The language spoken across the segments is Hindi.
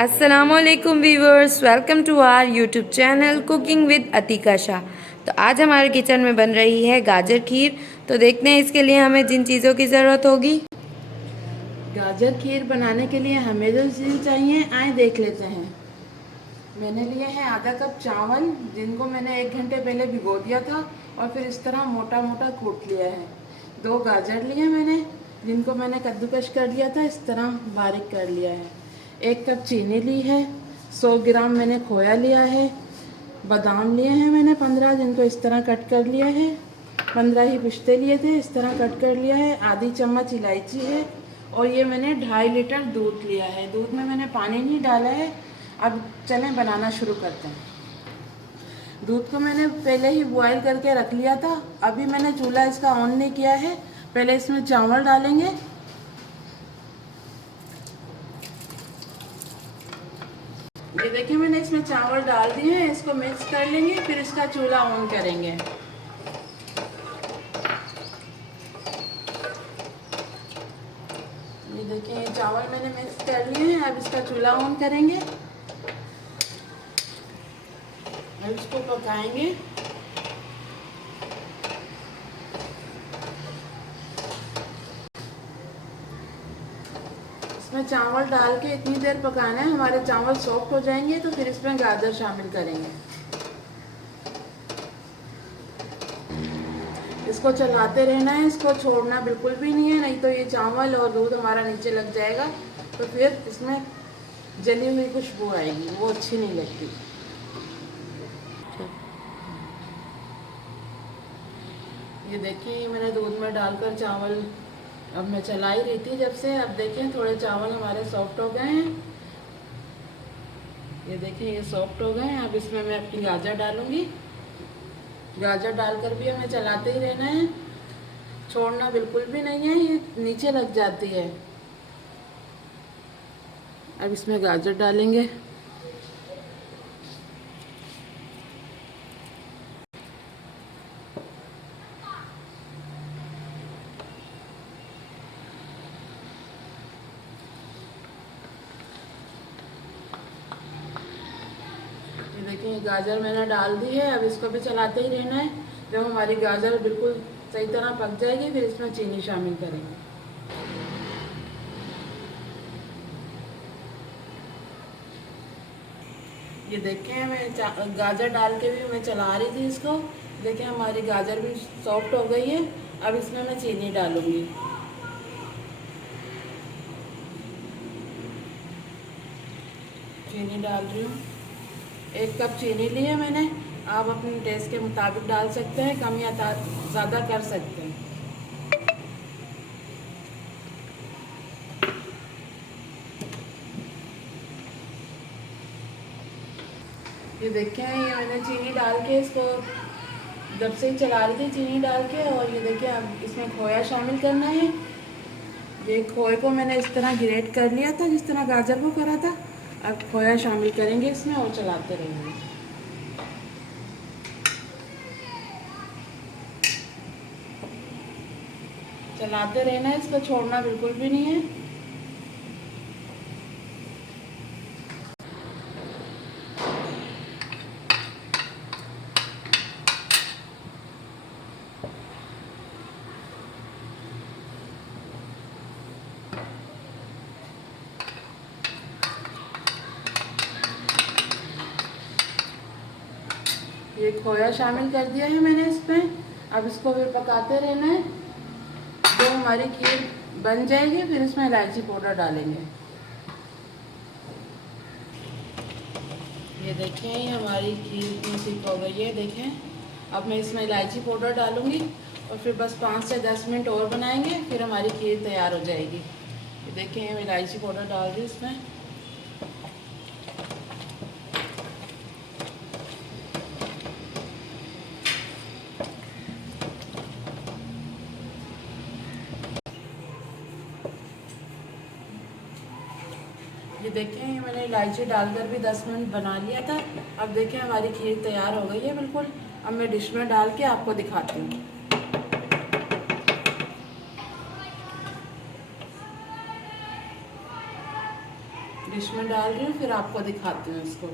अस्सलामुअलैकुम viewers, welcome to our YouTube channel cooking with Atika Shah. तो आज हमारे किचन में बन रही है गाजर खीर। तो देखते हैं इसके लिए हमें जिन चीज़ों की ज़रूरत होगी। गाजर खीर बनाने के लिए हमें जो चीज़ चाहिए आए देख लेते हैं। मैंने लिए हैं आधा कप चावल, जिनको मैंने 1 घंटे पहले भिगो दिया था और फिर इस तरह मोटा मोटा कूट लिया है। 2 गाजर लिए मैंने, जिनको मैंने कद्दूकश कर लिया था, इस तरह बारीक कर लिया है। 1 कप चीनी ली है। 100 ग्राम मैंने खोया लिया है। बादाम लिए हैं मैंने 15, जिनको इस तरह कट कर लिया है। 15 ही पिस्ते लिए थे, इस तरह कट कर लिया है। आधी चम्मच इलायची है और ये मैंने 2.5 लीटर दूध लिया है। दूध में मैंने पानी नहीं डाला है। अब चलें बनाना शुरू करते हैं। दूध को मैंने पहले ही बॉईल करके रख लिया था। अभी मैंने चूल्हा इसका ऑन नहीं किया है। पहले इसमें चावल डालेंगे। ये देखिए मैंने इसमें चावल डाल दिए हैं। इसको मिक्स कर लेंगे, फिर इसका चूल्हा ऑन करेंगे। ये देखिए चावल मैंने मिक्स कर लिए हैं। अब इसका चूल्हा ऑन करेंगे। अब इसको पकाएंगे। इसमें चावल डाल के इतनी देर पकाना है, हमारे चावल सॉफ्ट हो जाएंगे तो फिर इसमें गाजर शामिल करेंगे। इसको चलाते रहना है, इसको छोड़ना बिल्कुल भी नहीं है, नहीं तो ये चावल और दूध हमारा नीचे लग जाएगा तो फिर इसमें जली हुई खुशबू आएगी, वो अच्छी नहीं लगती। ये देखिए मैंने दूध में डालकर चावल अब मैं चला ही रही थी जब से। अब देखिए थोड़े चावल हमारे सॉफ्ट हो गए हैं। ये देखिए ये सॉफ्ट हो गए हैं। अब इसमें मैं अपनी गाजर डालूंगी। गाजर डालकर भी हमें चलाते ही रहना है, छोड़ना बिल्कुल भी नहीं है, ये नीचे लग जाती है। अब इसमें गाजर डालेंगे। देखिए गाजर मैंने डाल दी है। अब इसको भी चलाते ही रहना है। जब हमारी गाजर बिल्कुल सही तरह पक जाएगी फिर इसमें चीनी शामिल करेंगे। ये देखें मैं गाजर डाल के भी मैं चला रही थी इसको। देखिए हमारी गाजर भी सॉफ्ट हो गई है। अब इसमें मैं चीनी डालूंगी। चीनी डाल रही हूँ। 1 कप चीनी ली है मैंने। आप अपने टेस्ट के मुताबिक डाल सकते हैं, कम या ज़्यादा कर सकते हैं। ये देखें ये मैंने चीनी डाल के इसको जब से ही चला रही थी चीनी डाल के। और ये देखिए अब इसमें खोया शामिल करना है। ये खोए को मैंने इस तरह ग्रेट कर लिया था, जिस तरह गाजर को करा था। अब खोया शामिल करेंगे इसमें और चलाते रहेंगे। चलाते रहना है, इसको छोड़ना बिल्कुल भी नहीं है। ये खोया शामिल कर दिया है मैंने इसमें। अब इसको फिर पकाते रहना है। जो हमारी खीर बन जाएगी फिर इसमें इलायची पाउडर डालेंगे। ये देखें हमारी खीर इतनी थिक हो गई है। देखें अब मैं इसमें इलायची पाउडर डालूंगी और फिर बस 5 से 10 मिनट और बनाएंगे, फिर हमारी खीर तैयार हो जाएगी। ये देखें मैं इलायची पाउडर डाल रही हूँ इसमें। ये देखें मैंने इलायची डालकर भी 10 मिनट बना लिया था। अब देखें हमारी खीर तैयार हो गई है बिल्कुल। अब मैं डिश में डाल के आपको दिखाती हूँ। डिश में डाल रही हूँ, फिर आपको दिखाती हूँ इसको।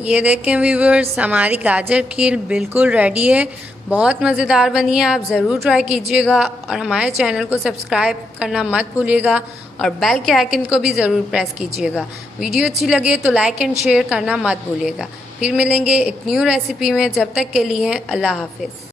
ये देखें व्यूवर्स, हमारी गाजर खीर बिल्कुल रेडी है। बहुत मज़ेदार बनी है, आप ज़रूर ट्राई कीजिएगा और हमारे चैनल को सब्सक्राइब करना मत भूलिएगा और बेल के आइकन को भी ज़रूर प्रेस कीजिएगा। वीडियो अच्छी लगे तो लाइक एंड शेयर करना मत भूलिएगा। फिर मिलेंगे एक न्यू रेसिपी में, जब तक के लिए अल्लाह हाफिज़।